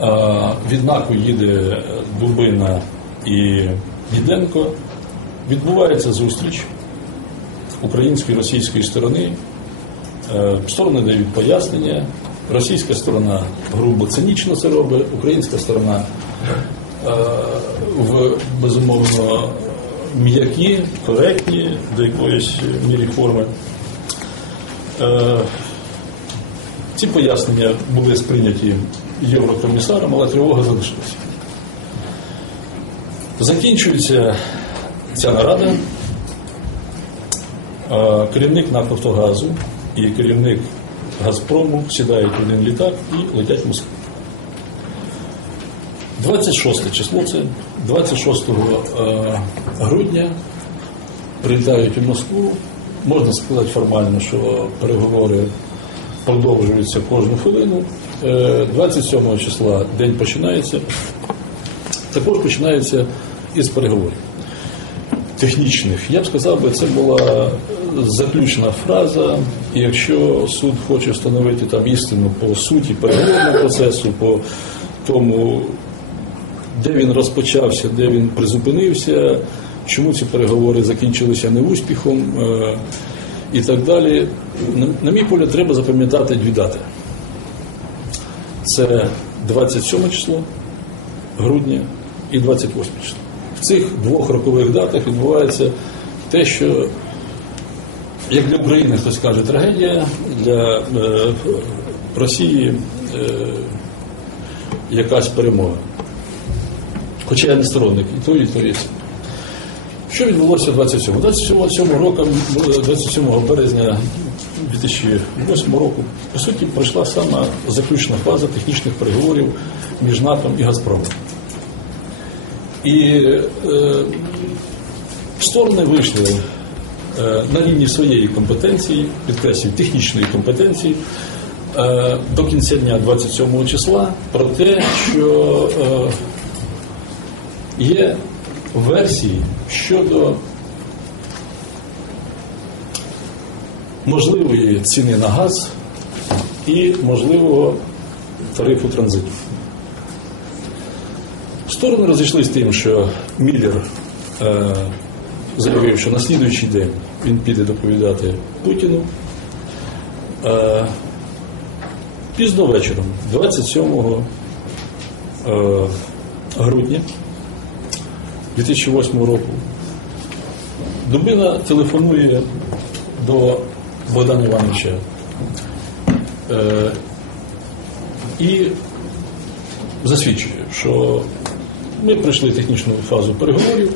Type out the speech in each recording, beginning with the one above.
А, Від НАКу їде Дубина і Діденко. Відбувається зустріч української російської сторони. Е, Сторони дають пояснення. Російська сторона грубо цинічно це робить, українська сторона е, в безумовно м'які, коректні до якоїсь мірі форми. Ці пояснення були сприйняті єврокомісаром, але тривога залишилася. Закінчується ця нарада. Керівник «Нафтогазу» і керівник Газпрому сідають в один літак і летять в Москву. 26 число це 26 е, грудня прилітають у Москву. Можна сказати формально, що переговори продовжуються кожну хвилину. Е, 27 числа день починається. Також починається із переговорів технічних. Я б сказав, би, це була заключна фраза. І якщо суд хоче встановити там істину по суті переговорного процесу, по тому, де він розпочався, де він призупинився, чому ці переговори закінчилися не успіхом е, і так далі, на, на мій погляд, треба запам'ятати дві дати. Це 27 число грудня і 28 число. В цих двох рокових датах відбувається те, що, як для України хтось каже, трагедія, для е, Росії е, якась перемога. Хоча я не сторонник і тої, і тої. Що відбулося 27 27 року, 27 березня 2008 року, по суті, пройшла сама заключна фаза технічних переговорів між НАТО і Газпромом. І е, сторони вийшли е, на рівні своєї компетенції, підкреслюю, технічної компетенції, е, до кінця дня 27 числа про те, що е, є версії щодо можливої ціни на газ і можливого тарифу транзиту. Сторони розійшлися тим, що Міллер е, заявив, що на слідуючий день він піде доповідати Путіну. Е, пізно вечором, 27 е, грудня 2008 року, Дубина телефонує до Богдана Івановича е, і засвідчує, що ми пройшли технічну фазу переговорів.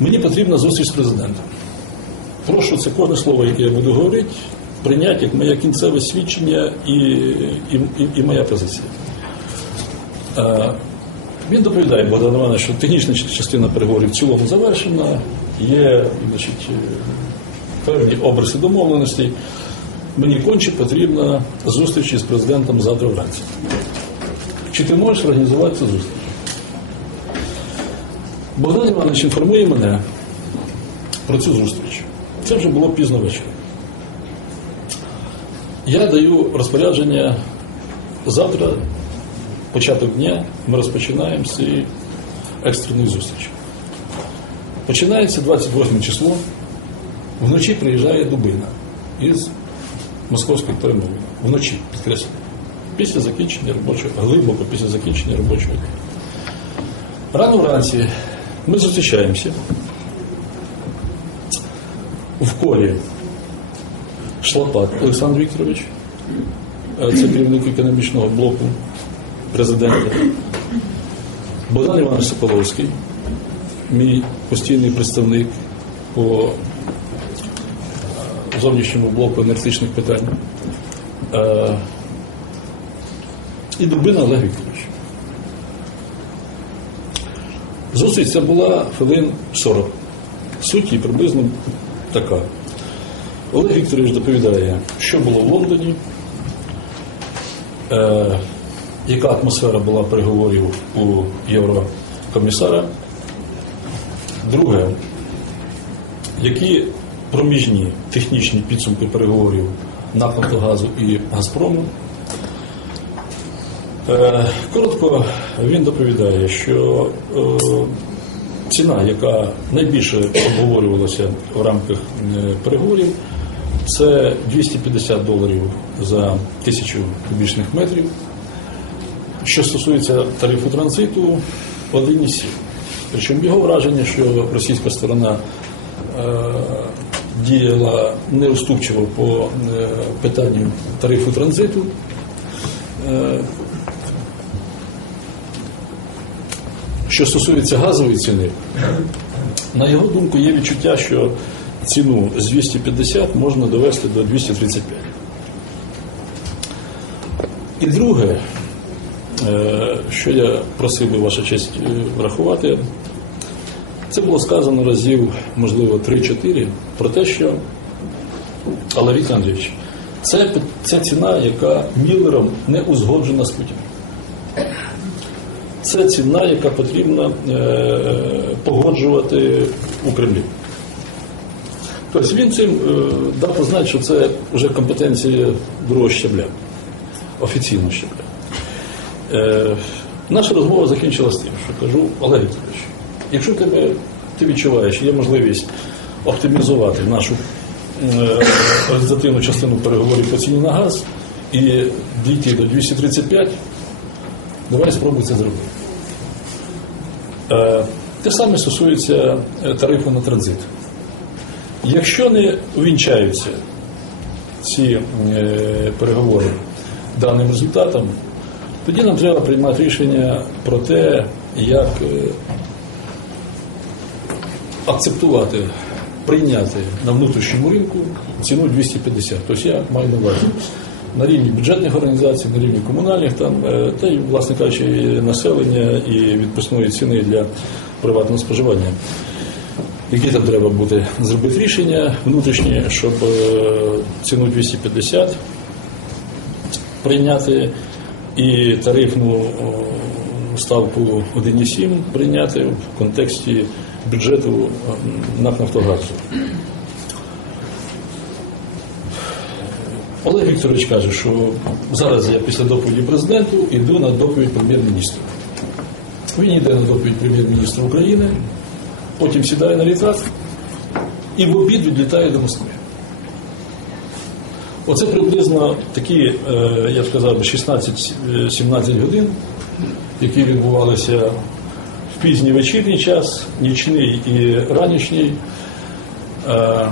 Мені потрібна зустріч з президентом. Прошу це кожне слово, яке я буду говорити, прийняти як моє кінцеве свідчення і, і, і, і моя позиція. Е, він доповідає Богдан Іванович, що технічна частина переговорів в цілому завершена, є значить, певні обриси домовленостей. Мені конче потрібна зустріч із президентом завтра вранці. Чи ти можеш організувати цю зустріч? Богдан Іванович інформує мене про цю зустріч. Це вже було пізно ввечері. Я даю розпорядження завтра, початок дня, ми розпочинаємо з цієї екстреної зустрічі. Починається 28 число. Вночі приїжджає Дубина із московської перемоги. Вночі, підкреслюю. Після закінчення робочого, глибоко після закінчення робочого дня. Рано вранці ми зустрічаємося в колі Шлапак Олександр Вікторович, е, це керівник економічного блоку президента, Богдан Іванович Соколовський, мій постійний представник по е, зовнішньому блоку енергетичних питань. Е, І Дубина Олег Вікторович. Зустріч це була хвилин 40. Суть її приблизно така. Олег Вікторович доповідає, що було в Лондоні, е, яка атмосфера була переговорів у Єврокомісара. Друге, які проміжні технічні підсумки переговорів «Нафтогазу» і Газпрому. Е, Коротко він доповідає, що е, ціна, яка найбільше обговорювалася в рамках е, переговорів, це 250 доларів за тисячу кубічних метрів. Що стосується тарифу транзиту, 1,7. Причому його враження, що російська сторона е, діяла неуступчиво по е, питанню тарифу транзиту. Е, що стосується газової ціни, на його думку, є відчуття, що ціну з 250 можна довести до 235. І друге, що я просив би ваша честь е, врахувати, це було сказано разів, можливо, 3-4 про те, що але Віктор Андрійович, це, це ціна, яка Міллером не узгоджена з Путіним. Це ціна, яка потрібно е, погоджувати у Кремлі. Тобто він цим е, дав познати, що це вже компетенція другого щабля, офіційного щабля. Е, наша розмова закінчилася тим, що кажу, Олег Вікторович, якщо тебе, ти відчуваєш, є можливість оптимізувати нашу е, результативну частину переговорів по ціні на газ і дійти до 235, давай спробуй це зробити. Е, те саме стосується е, тарифу на транзит. Якщо не увінчаються ці е, переговори даним результатом, тоді нам треба приймати рішення про те, як е, акцептувати, прийняти на внутрішньому ринку ціну 250. Тобто я маю на увазі на рівні бюджетних організацій, на рівні комунальних, там, е, та й, власне кажучи, і населення і відпускної ціни для приватного споживання. Які там треба буде зробити рішення внутрішнє, щоб е, ціну 250 прийняти і тарифну ставку 1,7 прийняти в контексті бюджету НАК «Нафтогазу». Олег Вікторович каже, що зараз я після доповіді президенту йду на доповідь прем'єр-міністра. Він йде на доповідь прем'єр-міністра України, потім сідає на літак і в обід відлітає до Москви. Оце приблизно такі, е, я б сказав, 16-17 годин, які відбувалися в пізній вечірній час, нічний і ранішній, е,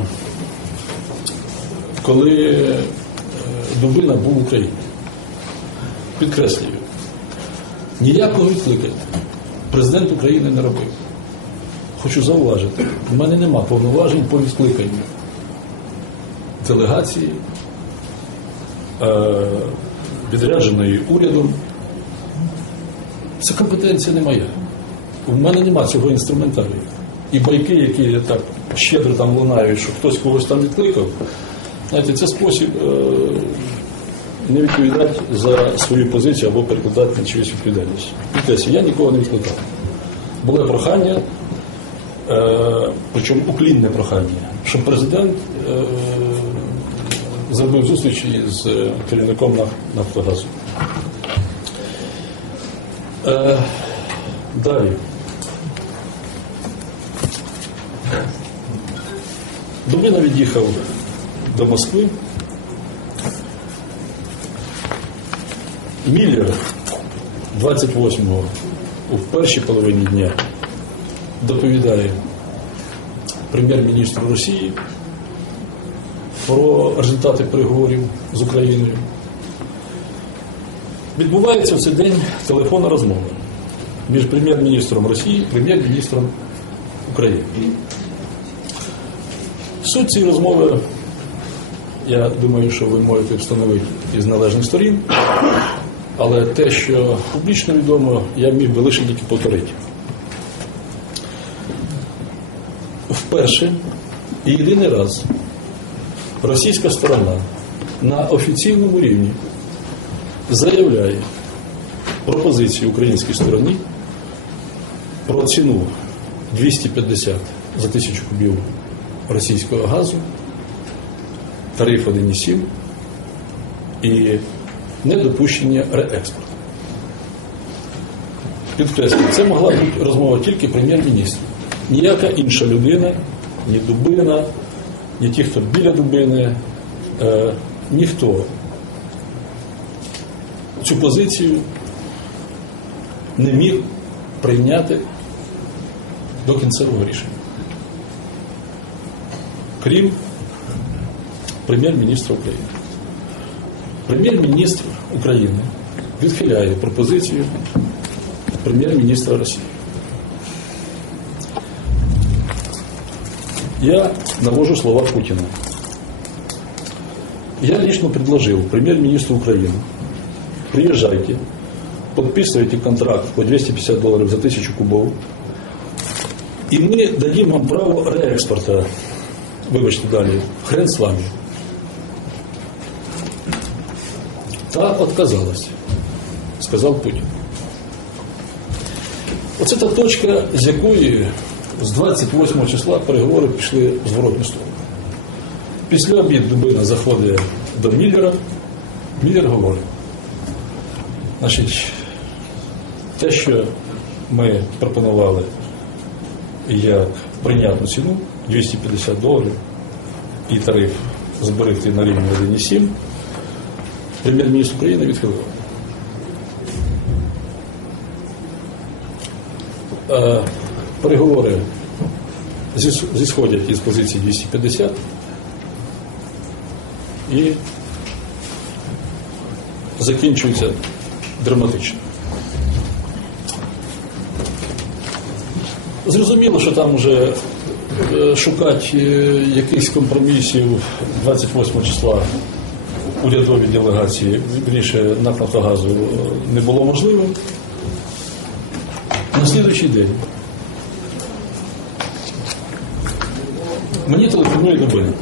коли е, Дубина був в Україні. Підкреслюю, ніякого відкликання президент України не робив. Хочу зауважити, в мене нема повноважень по відкликанню делегації, відрядженої урядом. Це компетенція не моя. У мене нема цього інструментарію. І байки, які так щедро там лунають, що хтось когось там відкликав, знаєте, це спосіб е, не відповідати за свою позицію або перекладати на чиюсь відповідальність. Підкреслю, я нікого не відкликав. Було прохання, е, причому уклінне прохання, щоб президент е, зробив зустріч із керівником Нафтогазу. Е, далі. Дубина від'їхав до Москви. Міллер 28-го у першій половині дня доповідає прем'єр-міністру Росії про результати переговорів з Україною. Відбувається в цей день телефонна розмова між прем'єр-міністром Росії і прем'єр-міністром України. Суть цієї розмови, я думаю, що ви можете встановити із належних сторін, але те, що публічно відомо, я міг би лише тільки повторити. Вперше і єдиний раз російська сторона на офіційному рівні заявляє пропозицію українській стороні про ціну 250 за тисячу кубів російського газу, тариф 1,7 і недопущення реекспорту. підкреслюю, це могла бути розмова тільки прем'єр-міністра. Ніяка інша людина, ні Дубина, ні ті, хто біля Дубини, е, ніхто цю позицію не міг прийняти до кінцевого рішення. Крім прем'єр-міністра України. Прем'єр-міністр України відхиляє пропозицію прем'єр-міністра Росії. Я навожу слова Путина. Я лично предложил премьер-министру Украины, приезжайте, подписывайте контракт по 250 долларов за тысячу кубов, и мы дадим вам право реэкспорта. Вибачте далі, хрен з вами. Та отказалась, сказав Путін. Оце та точка, з якої з 28 числа переговори пішли в зворотню сторону. Після обід Дубина заходить до Міллера. Міллер говорить, значить, те, що ми пропонували як прийнятну ціну 250 доларів і тариф зберегти на рівні 1,7, прем'єр-міністр України відхилив. Переговори зісходять із позиції 250 і закінчуються драматично. Зрозуміло, що там вже е, шукати е, якихось компромісів 28 числа урядові делегації, вірніше НАК Нафтогазу не було можливо. На слідуючий день мені телефонує Дубина.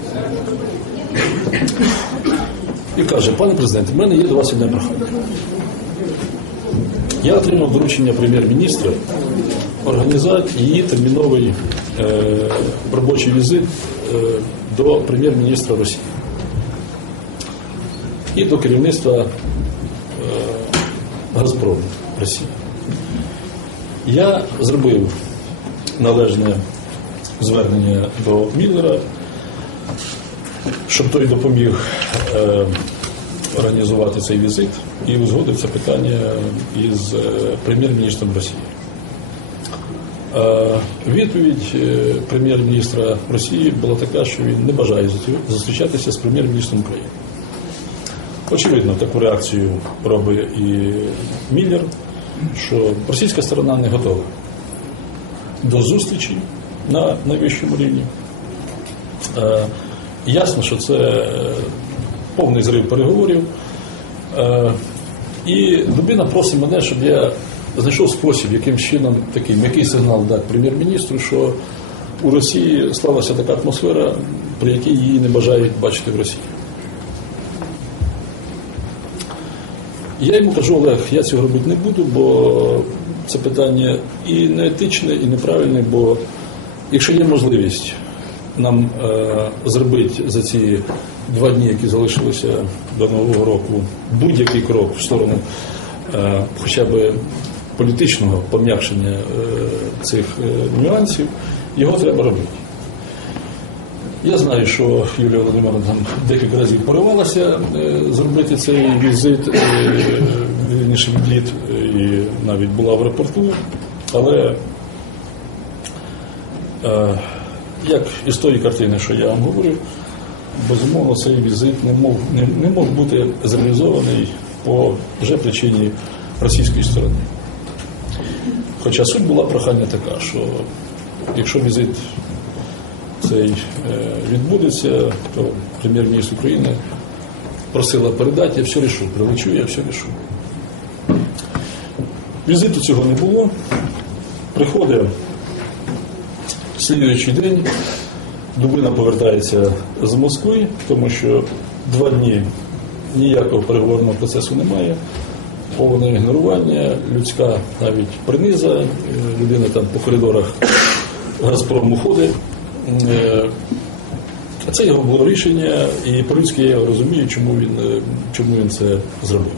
І каже, пане президент, в мене є до вас одне прохання. Я отримав доручення прем'єр-міністра організувати її терміновий е, робочий візит е, до прем'єр-міністра Росії і до керівництва е, Газпрому Росії. Я зробив належне звернення до Міллера, щоб той допоміг е, організувати цей візит і узгодив це питання із е, прем'єр-міністром Росії. Е, Відповідь е, прем'єр-міністра Росії була така, що він не бажає зустрічатися з прем'єр-міністром України. Очевидно, таку реакцію робить і Міллер, що російська сторона не готова до зустрічі на найвищому рівні. Е, Ясно, що це повний зрив переговорів. Е, І Дубина просить мене, щоб я знайшов спосіб, яким чином такий м'який сигнал дати прем'єр-міністру, що у Росії склалася така атмосфера, при якій її не бажають бачити в Росії. Я йому кажу, Олег, я цього робити не буду, бо це питання і не етичне, і неправильне, бо якщо є можливість нам е, зробити за ці два дні, які залишилися до Нового року, будь-який крок в сторону е, хоча б політичного пом'якшення е, цих нюансів, його треба робити. Я знаю, що Юлія Володимировна декілька разів поривалася зробити цей візит, вірніше відліт, і навіть була в аеропорту, але як із тої картини, що я вам говорю, безумовно, цей візит не мог, не, не мог бути зреалізований по вже причині російської сторони. Хоча суть була прохання така, що якщо візит цей е, відбудеться, то прем'єр-міністр України просила передати, я все рішу, прилечу, я все рішу. Візиту цього не було. Приходить слідуючий день, Дубина повертається з Москви, тому що два дні ніякого переговорного процесу немає, повне ігнорування, людська навіть приниза, е, людина там по коридорах Газпрому ходить. Е, Це його було рішення, і по-людськи я розумію, чому він, е, чому він це зробив.